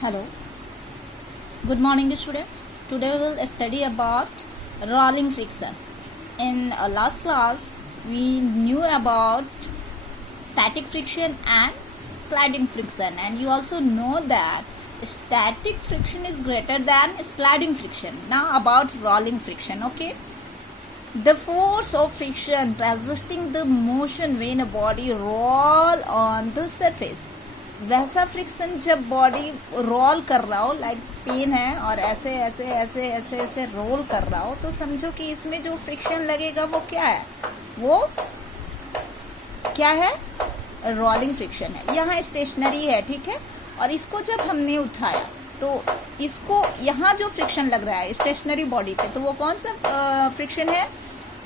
Hello, good morning students. Today we will study about rolling friction. In last class we knew about static friction and sliding friction, and you also know that static friction is greater than sliding friction. Now about rolling friction, okay? The force of friction resisting the motion when a body roll on the surface. वैसा friction जब body roll कर रहा हो, like pen है और ऐसे ऐसे ऐसे ऐसे ऐसे रोल कर रहा हो, तो समझो कि इसमें जो फ्रिक्शन लगेगा वो क्या है, वो क्या है, रोलिंग फ्रिक्शन है. यहाँ स्टेशनरी है, ठीक है, और इसको जब हमने उठाया तो इसको यहाँ जो फ्रिक्शन लग रहा है स्टेशनरी बॉडी पे, तो वो कौन सा फ्रिक्शन है,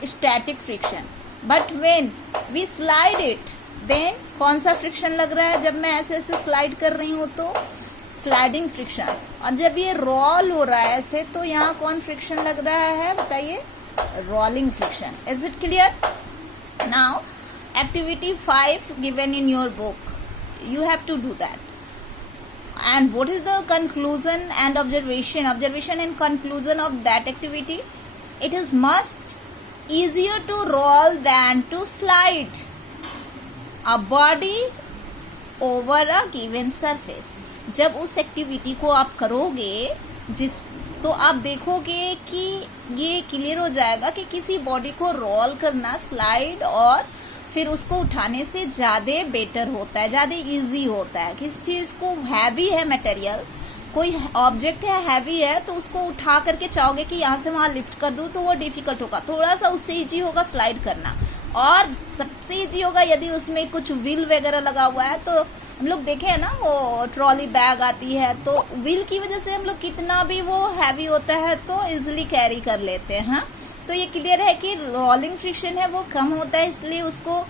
static friction. But when we slide it, then कौन सा फ्रिक्शन लग रहा है, जब मैं ऐसे ऐसे स्लाइड कर रही हूँ तो स्लाइडिंग फ्रिक्शन. और जब ये रोल हो रहा है ऐसे, तो यहाँ कौन फ्रिक्शन लग रहा है, बताइए, rolling friction. Is it clear? Now activity 5 given in your book, you have to do that. And what is the conclusion and observation and conclusion of that activity? It is much easier to roll than to slide a body over a given surface. जब उस activity को आप करोगे तो आप देखोगे कि ये क्लियर हो जाएगा कि किसी बॉडी को रोल करना, स्लाइड और फिर उसको उठाने से ज़्यादा बेटर होता है, ज़्यादा इजी होता है. किसी चीज़ को हैवी है मटेरियल, कोई ऑब्जेक्ट है हैवी है, तो उसको उठा करके चाहोगे कि यहाँ से वहाँ लिफ्ट कर दूँ तो वो डिफिकल्ट होगा. थोड़ा सा उससे इजी होगा स्लाइड करना, और सबसे इजी होगा यदि उसमें कुछ व्हील वगैरह लगा हुआ है. तो हम लोग देखे हैं ना, वो ट्रॉली बैग आती है, तो व्हील की वजह से हम लोग कितना भी वो हैवी होता है तो इजीली कैरी कर लेते हैं. हाँ, तो ये क्लियर है कि रोलिंग फ्रिक्शन है वो कम होता है, इसलिए उसको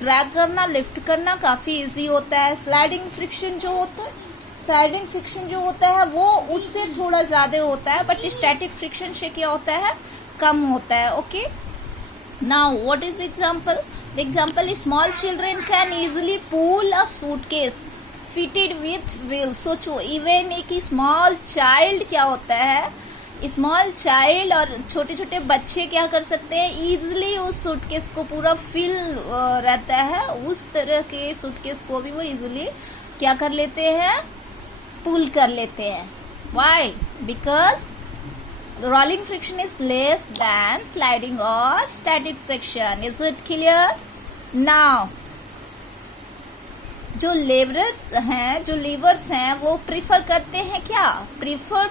ड्रैग करना, लिफ्ट करना काफ़ी इजी होता है. स्लाइडिंग फ्रिक्शन जो होता है वो उससे थोड़ा ज़्यादा होता है, बट स्टैटिक फ्रिक्शन से क्या होता है, कम होता है. Okay, now what is the example? The example is small children can easily pull a suitcase fitted with wheels. सोचो, even एक small child क्या होता है, स्मॉल चाइल्ड और छोटे छोटे बच्चे क्या कर सकते हैं, इजीली उस सूटकेस को पूरा फिल रहता है, उस तरह के सूटकेस को भी वो इजीली क्या कर लेते हैं, पुल कर लेते हैं. Why? Because rolling friction is less than sliding or static friction. Is it clear? Now जो levers हैं वो प्रीफर करते हैं क्या, prefer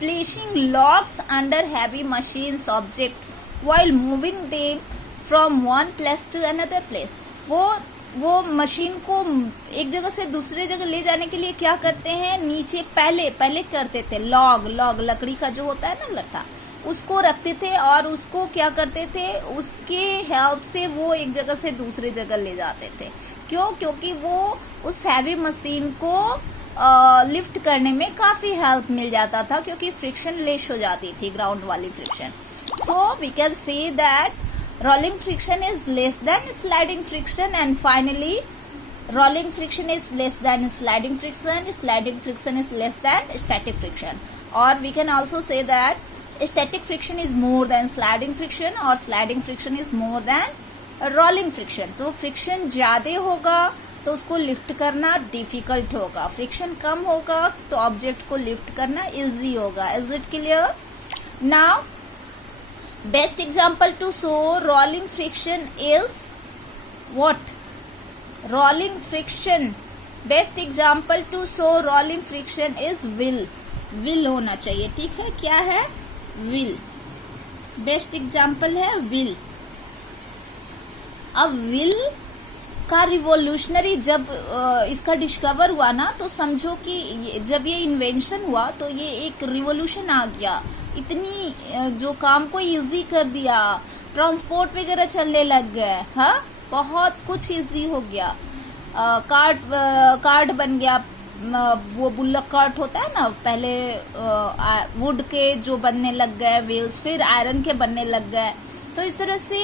placing logs under heavy machines object while moving them from one place to another place. वो machine को एक जगह से दूसरे जगह ले जाने के लिए क्या करते हैं, नीचे पहले करते थे लॉग लकड़ी का जो होता है ना, लट्ठा, उसको रखते थे और उसको क्या करते थे, उसके हेल्प से वो एक जगह से दूसरे जगह ले जाते थे. क्यों? क्योंकि वो उस हैवी मशीन को लिफ्ट करने में काफ़ी हेल्प मिल जाता था, क्योंकि फ्रिक्शन लेस हो जाती थी, ग्राउंड वाली friction. So we can say that rolling friction is less than sliding friction, and finally rolling friction is less than sliding friction is less than static friction. Or we can also say that static friction is more than sliding friction, or sliding friction is more than rolling friction. तो friction ज़्यादा होगा तो उसको lift करना difficult होगा, friction कम होगा तो object को लिफ्ट करना इजी होगा. Is it clear? Now best example to show rolling friction is what? Rolling friction. Best example to show rolling friction is wheel होना चाहिए, ठीक है, क्या है, wheel. बेस्ट एग्जाम्पल है wheel. अब wheel का रिवोल्यूशनरी जब इसका डिस्कवर हुआ ना, तो समझो कि जब ये इन्वेंशन हुआ तो ये एक रिवोल्यूशन आ गया, इतनी जो काम को इजी कर दिया, ट्रांसपोर्ट वगैरह चलने लग गए. हाँ, बहुत कुछ इजी हो गया. कार्ट बन गया, वो बुल्लक कार्ट होता है ना, पहले वुड के जो बनने लग गए व्हील्स, फिर आयरन के बनने लग गए. तो इस तरह से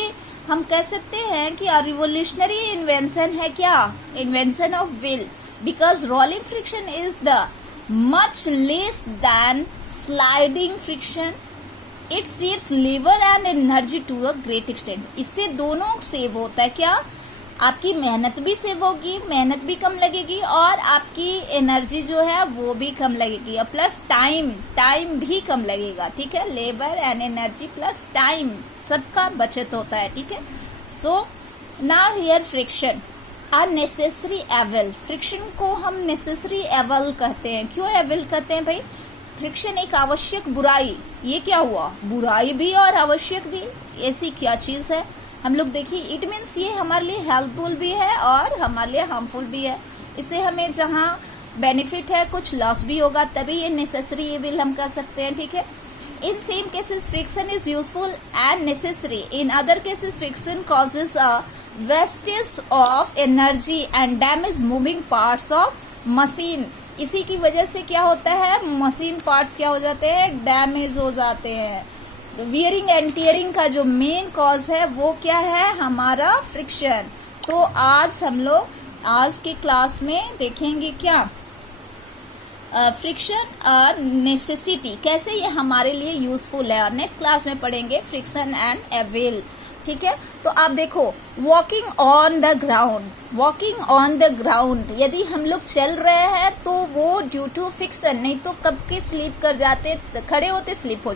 हम कह सकते हैं कि रिवोल्यूशनरी इन्वेंशन है क्या, invention of wheel. because rolling friction is the much less than sliding friction. It saves labor and energy to a great extent. इससे दोनों सेव होता है क्या, आपकी मेहनत भी सेव होगी, मेहनत भी कम लगेगी और आपकी एनर्जी जो है वो भी कम लगेगी और प्लस टाइम भी कम लगेगा, ठीक है। Labour and energy plus time सबका बचत होता है, ठीक है। So now here friction unnecessary evil. Friction को हम नेसेसरी एवल कहते हैं। क्यों एवल कहते हैं भाई? फ्रिक्शन एक आवश्यक बुराई, ये क्या हुआ, बुराई भी और आवश्यक भी, ऐसी क्या चीज है? हम लोग देखिए, इट मीन्स ये हमारे लिए हेल्पफुल भी है और हमारे लिए हार्मफुल भी है। इससे हमें जहाँ बेनिफिट है कुछ लॉस भी होगा, तभी ये नेसेसरी एविल हम कह सकते हैं, ठीक है। In same cases friction is useful and necessary, in other cases friction causes a wastage of energy and damage moving parts of machine. इसी की वजह से क्या होता है, मशीन पार्ट्स क्या हो जाते हैं, डैमेज हो जाते हैं। वियरिंग एंड टियरिंग का जो मेन कॉज है वो क्या है, हमारा फ्रिक्शन। तो आज हम लोग आज की क्लास में देखेंगे क्या, फ्रिक्शन नेसेसिटी, कैसे ये हमारे लिए यूजफुल है, और नेक्स्ट क्लास में पढ़ेंगे फ्रिक्शन एंड एविल, ठीक है। तो आप देखो, वॉकिंग ऑन द ग्राउंड, यदि हम लोग चल रहे हैं तो वो ड्यू टू फ्रिक्शन, नहीं तो कब के स्लिप कर जाते, खड़े होते स्लिप हो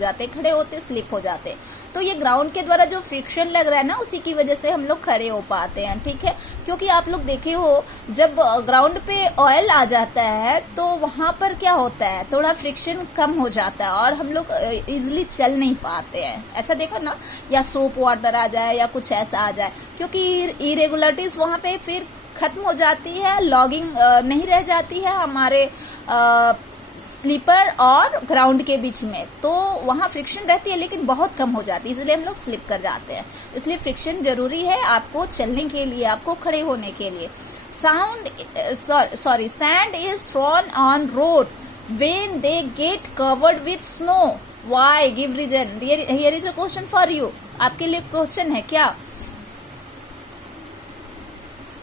जाते। तो ये ग्राउंड के द्वारा जो फ्रिक्शन लग रहा है ना, उसी की वजह से हम लोग खड़े हो पाते हैं, ठीक है। क्योंकि आप लोग देखे हो, जब ग्राउंड पे ऑयल आ जाता है तो वहां पर क्या होता है, थोड़ा फ्रिक्शन कम हो जाता है और हम लोग इजिली चल नहीं पाते हैं। ऐसा देखो ना, या सोप वाटर आ जाए या कुछ ऐसा आ जाए, क्योंकि इरेगुलरिटीज वहां पे फिर खत्म हो जाती है, लॉगिंग नहीं रह जाती है हमारे स्लीपर और ग्राउंड के बीच में, तो वहाँ फ्रिक्शन रहती है लेकिन बहुत कम हो जाती है, इसलिए हम लोग स्लिप कर जाते हैं। इसलिए फ्रिक्शन जरूरी है आपको चलने के लिए, आपको खड़े होने के लिए। Sand is thrown on road when they get covered with snow, why, give reason. Here is a question for you, आपके लिए क्वेश्चन है क्या।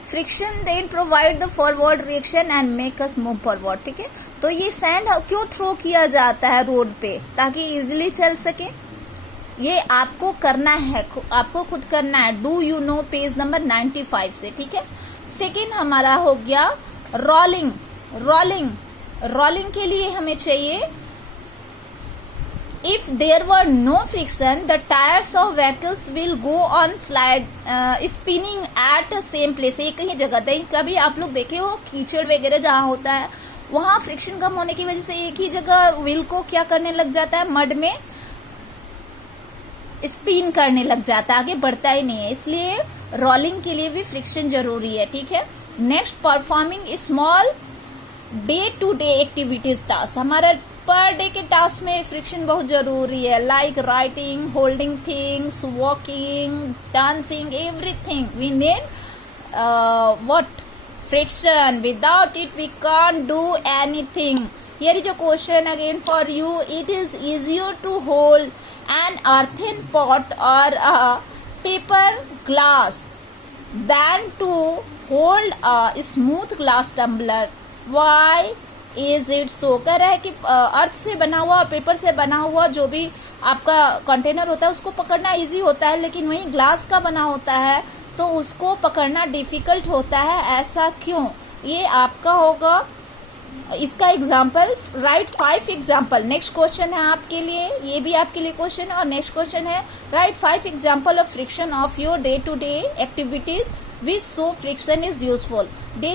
Friction then provide the forward reaction and make us move forward, ठीक है। तो ये sand क्यों throw किया जाता है रोड पे, ताकि इजिली चल सके। ये आपको करना है, आपको खुद करना है। Do you know, page number 95 से, ठीक है। सेकेंड हमारा हो गया रोलिंग। रोलिंग के लिए हमें चाहिए, if there were no friction the tires of vehicles will go on spinning at same place। एक ही जगह, कभी आप लोग देखे हो कीचड़ वगैरह जहाँ होता है, वहाँ फ्रिक्शन कम होने की वजह से एक ही जगह व्हील को क्या करने लग जाता है, मड में स्पिन करने लग जाता है, आगे बढ़ता ही नहीं है। इसलिए रोलिंग के लिए भी फ्रिक्शन जरूरी है, ठीक है। Next, performing small day to day activities task. हमारा पर डे के टास्क में फ्रिक्शन बहुत जरूरी है, like writing, holding things, walking, dancing, everything we need what, friction. Without it we can't do anything. Here is a question again for you. It is easier to hold an earthen pot or a paper glass than to hold a smooth glass tumbler. Why is it so? कह रहा है कि अर्थ से बना हुआ, paper से बना हुआ जो भी आपका कंटेनर होता है उसको पकड़ना इजी होता है, लेकिन वही ग्लास का बना होता है तो उसको पकड़ना डिफिकल्ट होता है। ऐसा क्यों? ये आपका होगा इसका example, right 5 example. Next question है आपके लिए, ये भी आपके लिए क्वेश्चन है। और नेक्स्ट क्वेश्चन है, write 5 example of friction of your day to day activities which so friction is useful. Day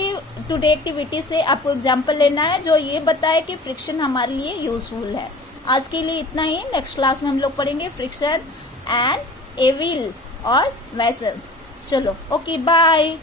to day activity से आपको एग्जाम्पल लेना है जो ये बताए कि फ्रिक्शन हमारे लिए यूजफुल है। आज के लिए इतना ही। नेक्स्ट क्लास में हम लोग पढ़ेंगे फ्रिक्शन एंड एविल और वेसल्स। चलो, ओके, बाय।